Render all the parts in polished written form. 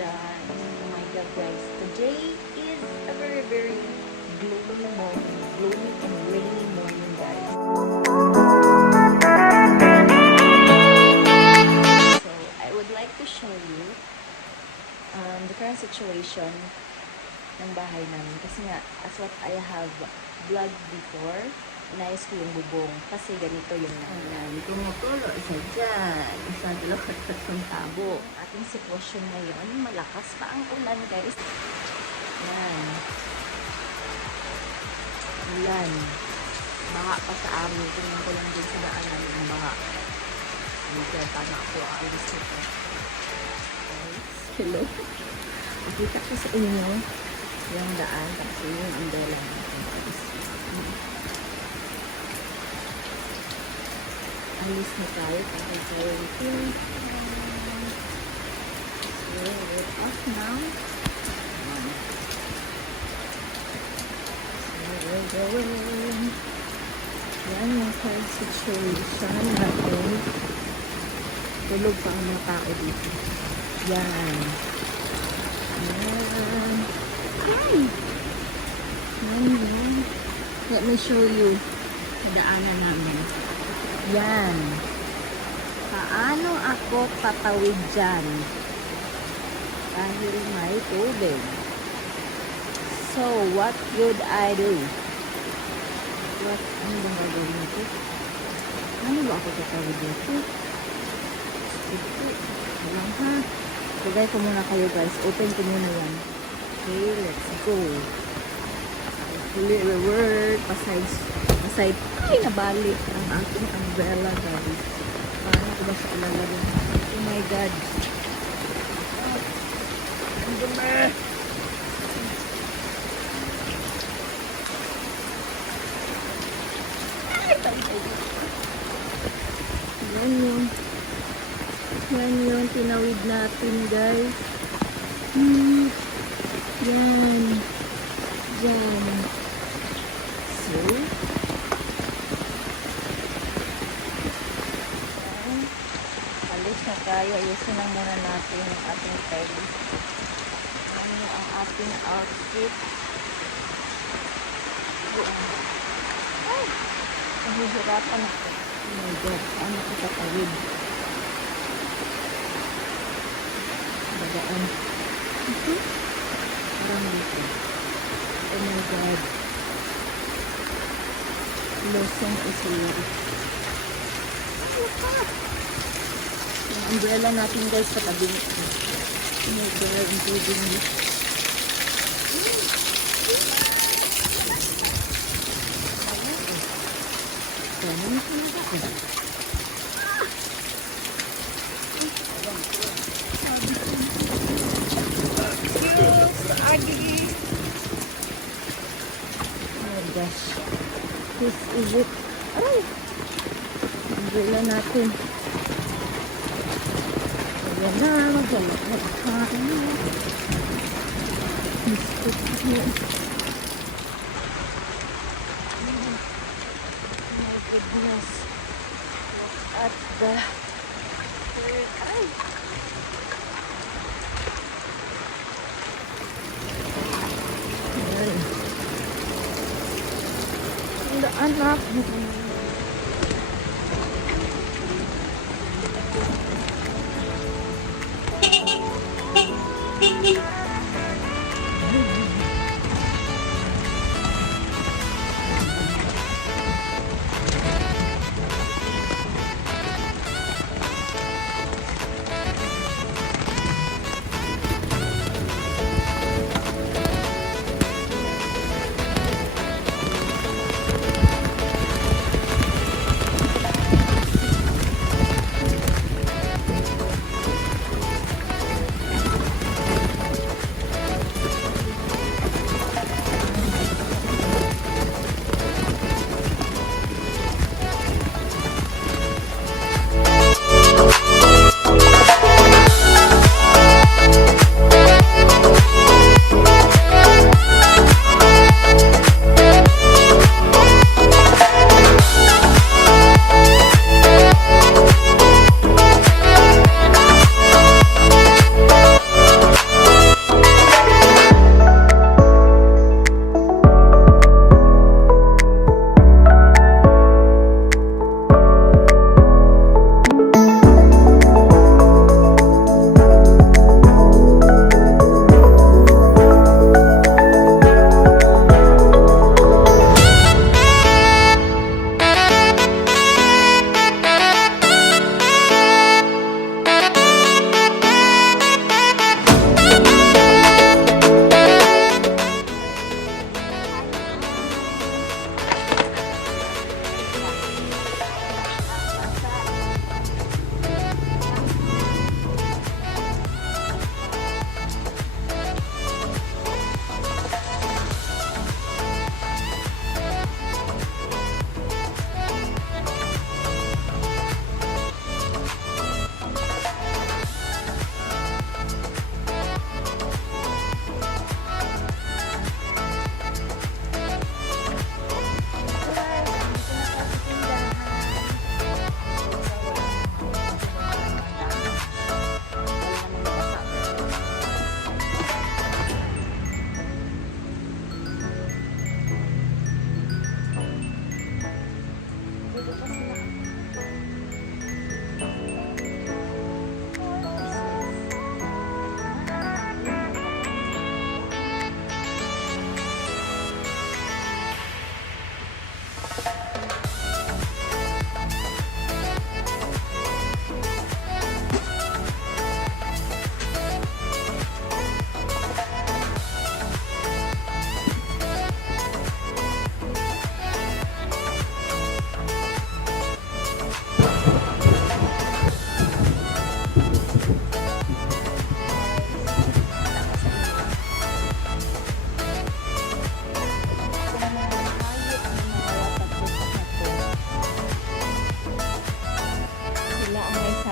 oh my god guys, today is a very very gloomy morning, gloomy and rainy morning guys. So I would like to show you the current situation ng bahay namin. Kasi nga, as what I have vlogged before, inayos ko yung bubong. Kasi ganito yung nangyari. Kumukulo, isa dyan, isa dalawa tatlong tabo. Ang ating sitwasyon ngayon, malakas pa ang ulan guys. Yan. Ulan. Baha pa sa amin. Tingnan ko lang din sa daanan ng baha. Hindi tama ako alis nito. Hello. Nakita ko sa inyo yung daan, tapos yung umbrella natin. Alis na tayo para sa routine. So, we're off now. So, we're going. Yan yung current situation natin. Tulog pa ang mga tao dito. Yan. Yan. Ay! Yan. Let me show you sa daanan namin. Yan. Paano ako tatawid dyan? Dahil may tubig. So, what would I do? Ano bang gagawin nito? Ano ba ako tatawid dito? Ito. Walang ha. Lagay ko muna kayo guys. Open ko muna yan. Okay, let's go. Little word. Pasay. Ay, nabalik ang aking umbrella guys. Paano ko ba sa ilalagay? Oh my god. Ang dumi. Yan yung tinawid natin guys. Yan. So, alis na tayo. Ayusin lang muna natin yung ating peg. Ano ang ating outfit. Ay! Nahihirapan ako. oh my god. Paano ko tatawid? Bagaan. Parang dito. Oh my god. Losong isiri. Yung umbrella natin guys patabi nito. Oh my god. Ang tubig nito. Ano na talaga ko? Gosh, this is it. Ay! Umbrella natin. Ayan na, magkakain na. Mistik mo. Oh my goodness. Look at the third eye. Anak.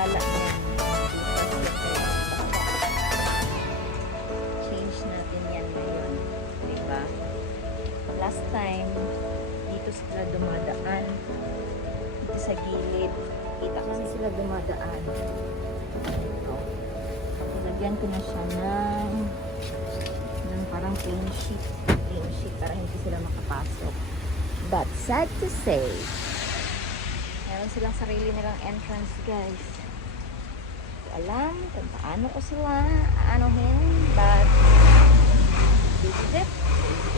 bahala yan. Bukas yan guys. Basta change natin yan ngayon. Diba? Last time, dito sila dumadaan. Dito sa gilid. Kita kasi sila dumadaan. Ito. Nilagyan ko na siya ng parang plain sheet. Plain sheet para hindi sila makapasok. But sad to say, meron silang sarili nilang entrance guys. Hindi ko alam kung paano ko sila aanohin. But this is it.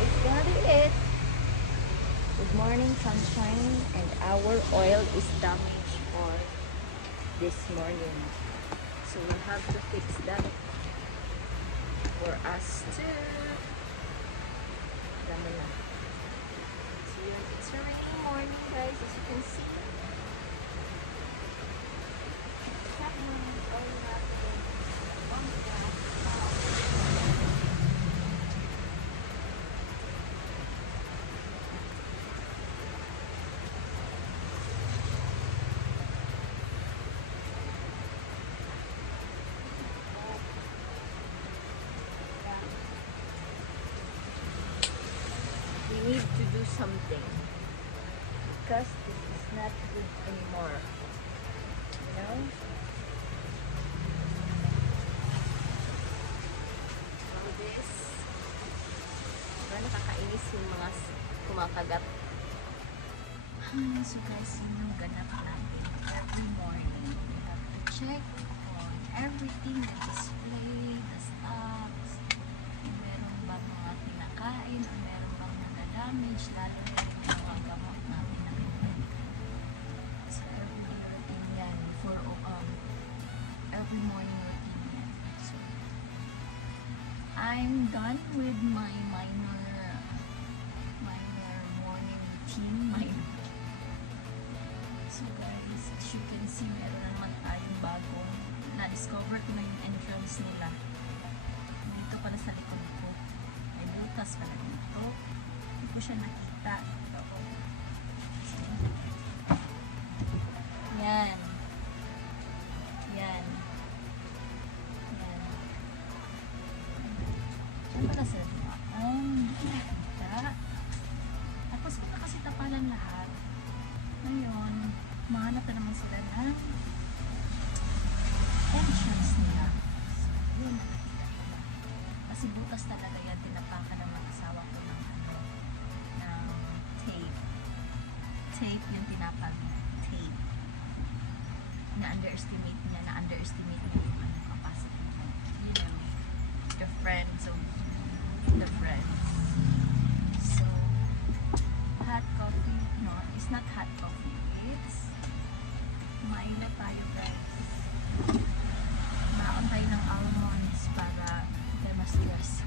It's gonna be it. Good morning, sunshine, and our oil is damaged for this morning. So we'll have to fix that for us too. Dami na. So yun, it's a rainy morning guys, as you can see. Oil natin. On that. We need to do something because this is not good anymore, you know. So this, nakakainis yung mga kumakagat. So guys, yun yung ganap natin every morning. We have to check on everything, the display, the stocks, kung meron ba mga kinakain, o meron bang damage, lalo na yung mga gamot natin na pinag. So, every routine yan. For, every morning routine yan. So, I'm done with my minor morning routine. So, guys, as you can see, meron na naman tayong bagong na-discover ko na yung entrance nila. Dito pala sa likod ko. May butas pala dito. Hindi ko siya nakita. Yan. Yan. Yan. Diyan pala sila dumaan. Hindi ko nakita. Tapos ito kasi tapalan lahat. Ngayon, mahanap na naman sila ng entrance nila. So, yun na nakita ko na. Kasi butas talaga yan. Tinapakan ng mga asawa ko ng tape. Tape yung tinapag. Tape. Na-underestimate niya yung capacity niya. You know, the friends of the friends. So, hot coffee. No, it's not hot coffee. It's Milo tayo guys. Maon tayo ng almonds para hindi mas stress.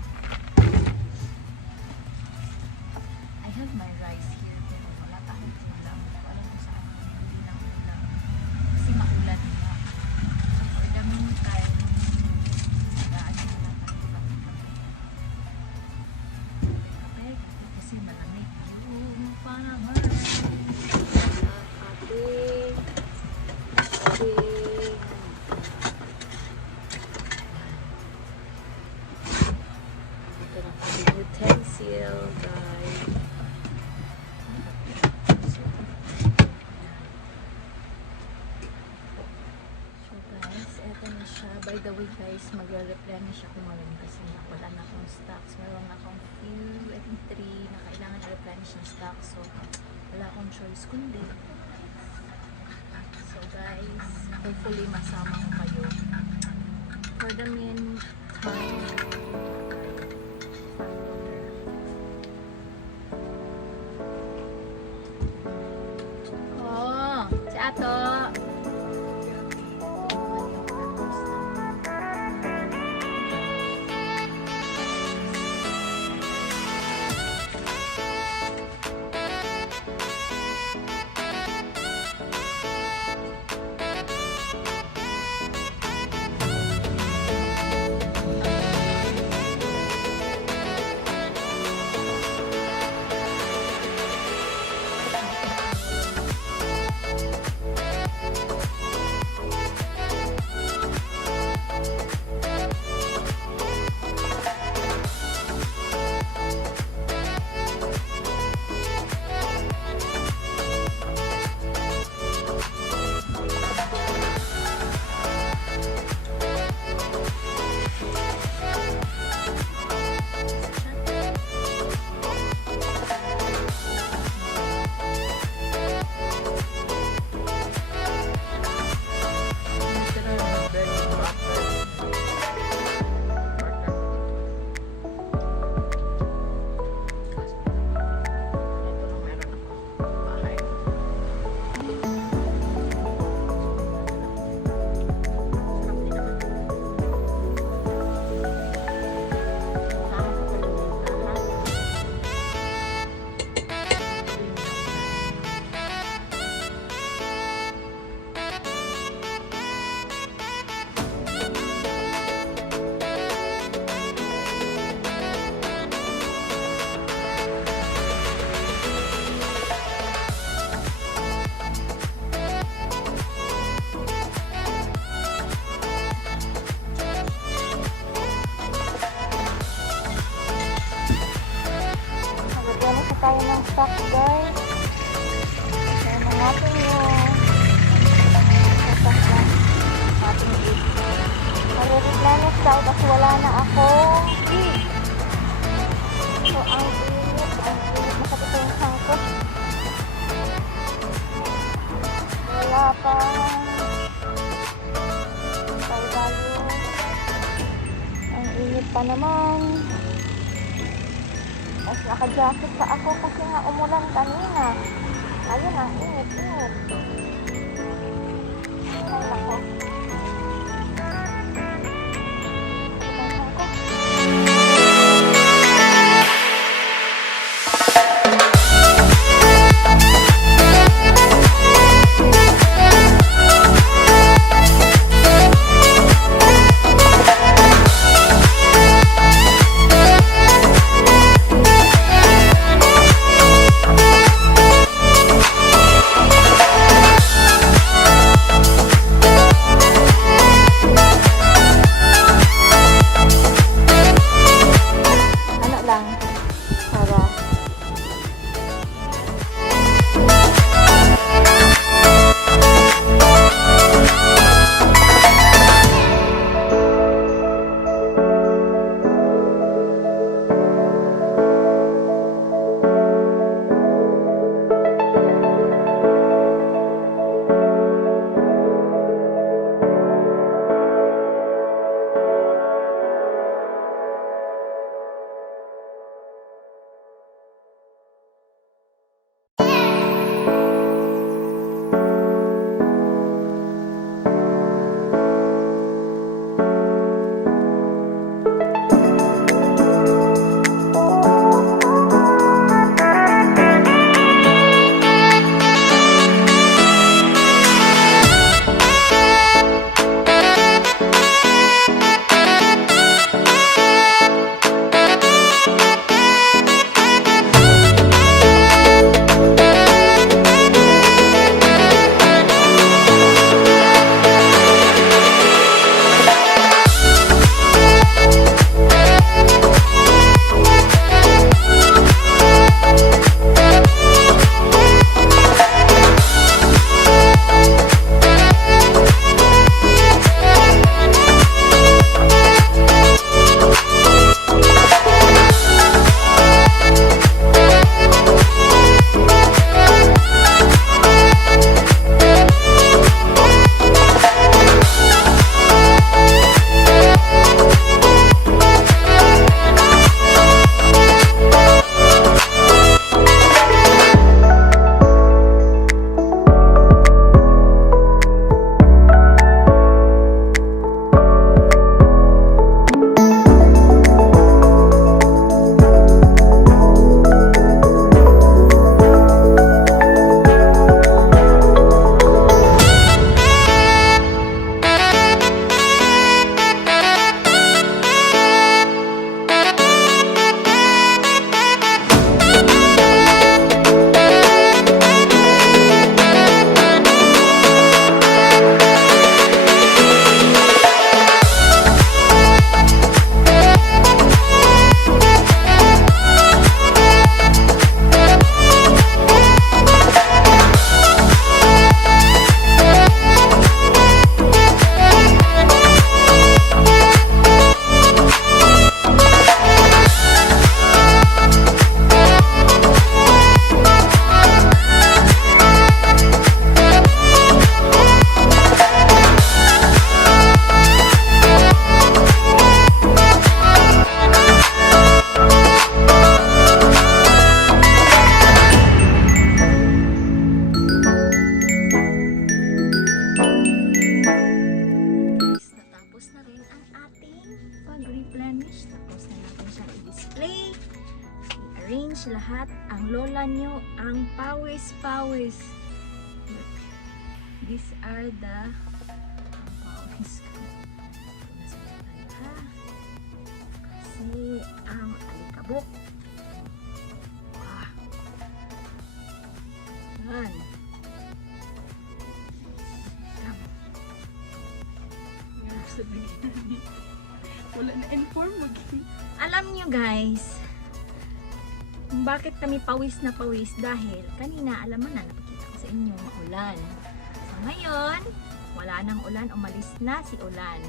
I have my rice here pero wala pa akong ulam. Hindi ko alam kung saan ako hindi ng ulam. Kasi maulan na. So for the meantime, sagaan na lang tayo kape-kape. Kape kasi malamig yung panahon. Kape. Kape. Ito na kami utensil guys. Eto na siya. By the way guys, magre-replenish ako ngayon kasi wala na akong stocks. Meron na akong few, I think 3 na kailangan i-replenish ng stock. So, wala akong choice kundi. So guys, hopefully masama ko kayo. For the meantime, si Ato! box, guys. Kaya natin yung ating egg. Marireplenish daw kasi wala na ako. So, ang init. Makapito yung sangkot. Wala pa. Tayo. Ang init pa naman. Tapos naka-jacket pa ako kasi nga umulan kanina. Ayun ang init. Ay, nako. i-arrange lahat. Ang lola nyo, ang pawis-pawis. These are the pawis ko. Ha? Kasi ang alikabok. Yan. Wala na inform mo. Alam nyo guys, Kung bakit kami pawis na pawis dahil kanina alam mo na napakita ko sa inyo maulan. So ngayon, wala nang ulan, umalis na si ulan.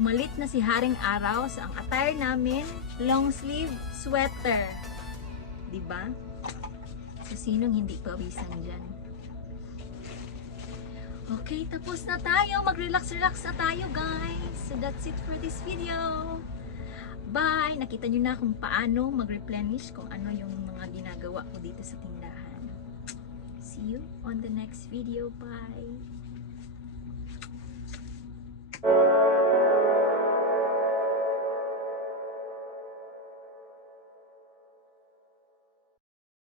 Umalit na si Haring Araw. So ang attire namin, long sleeve sweater. 'Di ba? So sinong hindi pawisan diyan? Okay, tapos na tayo. Mag-relax-relax na tayo, guys. So that's it for this video. Bye! Nakita nyo na kung paano mag-replenish, kung ano yung mga ginagawa ko dito sa tindahan. See you on the next video. Bye!